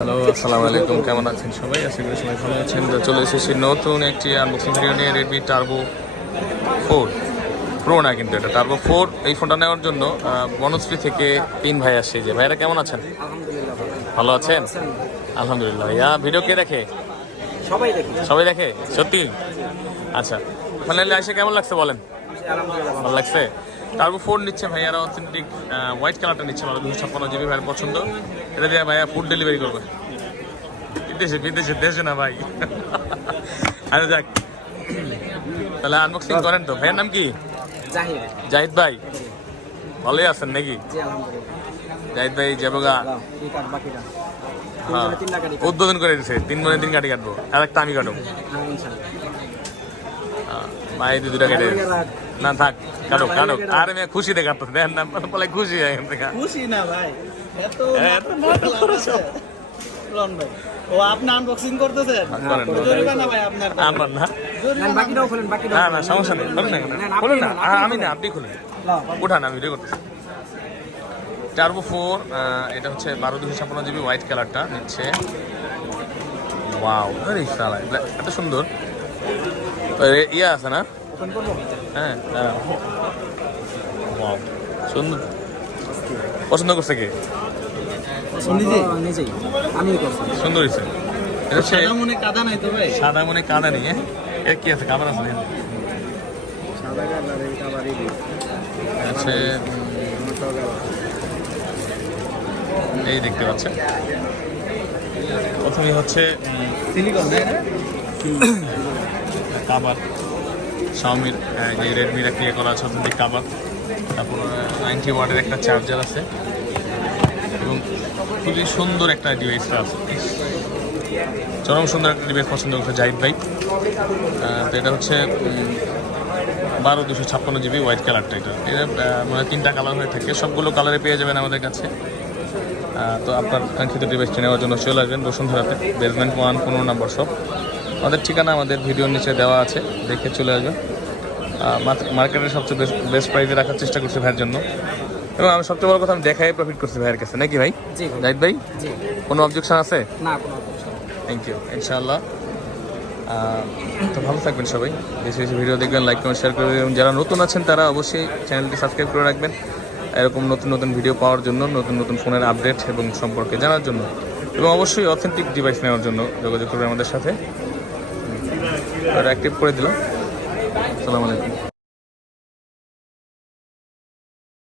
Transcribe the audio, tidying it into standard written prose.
Hello, আসসালামু আলাইকুম। কেমন আছেন সবাই? আশা করি সবাই ভালো আছেন। চলে এসেছি নতুন একটি আনবক্সিং ভিডিও নিয়ে। রেডমি টার্বো 4 প্রো না, কিন্তু এটা টার্বো 4। এই ফোনটা নেওয়ার জন্য বনশ্রী থেকে 3 ভাই আসছে। যে ভাইরা কেমন আছেন? ভালো আছেন? আলহামদুলিল্লাহ। ভাইয়া ভিডিও কে দেখে? সবাই দেখে সত্যি? আচ্ছা, ফাইনালি এসে কেমন লাগছে বলেন? ভালো লাগছে। টার্বো 4 নিচ্ছে ভাইয়ারা, অথেন্টিক হোয়াইট কালারটা নিচ্ছে, ভালো 256 GB ভাইয়ের পছন্দ। এটা দিয়ে ভাইয়া ফুড ডেলিভারি করবে বিদেশে দেশে না ভাই। আচ্ছা যাক, তাহলে আনবক্সিং করেন তো। ভাইয়ের নাম কি? জাহিদ ভাই। ভালোই আছেন নাকি? জাহিদ ভাই যাবোগা। হ্যাঁ, উদ্বোধন করে দিচ্ছে 3 মনে 3 কাটি কাটবো, আর একটা আমি কাটবো। ভাই 2টা কেটে না থাক, কাটো কাটো। আরে মেয়ে খুশিতে কাটতো, দেন না বলে খুশি হয়ে গেছে। খুশি না ভাই, ও আপনি আনবক্সিং করতেছেন। জরিমানা ভাই আপনার। আমার না, না না সমস্যা নেই, খুলুন না। আমি না, আপনি খুলুন, উঠান, আমি ভিডিও করতেছি। টার্বো 4, এটা হচ্ছে 12/256 GB হোয়াইট কালারটা নিচ্ছে। ওয়াও, আরে সালা এত সুন্দর। ইয়ে আছে না? হ্যাঁ, ওয়াও সুন্দর। পছন্দ করছে কে? সুন্দর হয়েছে। এটা হচ্ছে সাদা মনে কাদা নাই তো ভাই? সাদা মনে কাদা নেই। এর কি আছে? কাবার আছে? আছে, এই দেখতে পাচ্ছেন। প্রথমে হচ্ছে সিলিকন কাবার, শাওমির যে রেডমির একটা ইয়ে করা আছে অথেন্টিক কাবার। তারপর 90 ওয়াটের একটা চার্জার আছে এবং খুবই সুন্দর একটা ডিভাইসটা আছে। চরম সুন্দর একটা ডিভাইস পছন্দ করছে জাহিদ ভাই। তো এটা হচ্ছে 12/256 GB হোয়াইট কালারটা। এটা মানে 3টা কালার হয়ে থাকে, সবগুলো কালারে পেয়ে যাবেন আমাদের কাছে। তো আপনার কাঙ্ক্ষিত ডিভাইসটি নেওয়ার জন্য চলে আসবেন বসুন্ধরাতে, বেসমেন্ট 1 15 নম্বর শপ। আমাদের ঠিকানা আমাদের ভিডিওর নিচে দেওয়া আছে, দেখে চলে আসবেন। মার্কেটের সবচেয়ে বেস্ট প্রাইসে রাখার চেষ্টা করছি ভাইয়ের জন্য, এবং আমি সবচেয়ে বড় কথা আমি দেখাই প্রফিট করছি ভাইয়ের কাছে, নাকি ভাই? জাহিদ ভাই, কোনো অবজেকশন আছে? না, থ্যাংক ইউ। ইনশাআল্লাহ। তো ভালো থাকবেন সবাই, বেশি বেশি ভিডিও দেখবেন, লাইক কমেন্ট শেয়ার করবেন, এবং যারা নতুন আছেন তারা অবশ্যই চ্যানেলটি সাবস্ক্রাইব করে রাখবেন এরকম নতুন নতুন ভিডিও পাওয়ার জন্য, নতুন নতুন ফোনের আপডেট এবং সম্পর্কে জানার জন্য, এবং অবশ্যই অথেন্টিক ডিভাইস নেওয়ার জন্য যোগাযোগ করবেন আমাদের সাথে। অ্যাক্টিভ করে দিলাম। আসসালামু আলাইকুম।